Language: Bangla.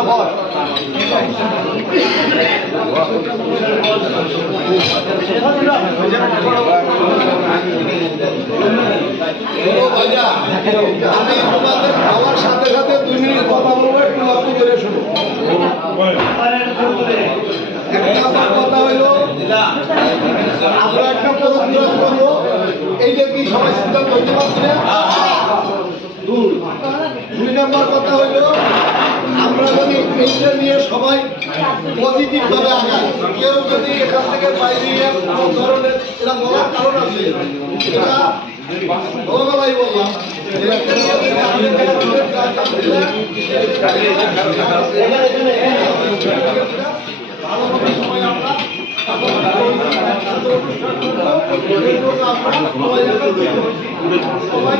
আমার সাথে সাথে 2 মিনিট কথা বলবো, একটু লক্ষ্য করে শুনো। কথা হইলো আমরা একটা প্রতিরোধ করবো, এইটা কি সবাই সিদ্ধান্ত হইতে পারছি না। 2 নম্বর কথা হইলো আমরা যদি এইটা নিয়ে সবাই পজিটিভ ভাবে আগাই, কেউ যদি এখান থেকে বাইরে কোন ধরনের এটা বলার কারণ আছে, এটা ভাই বললাম সবাই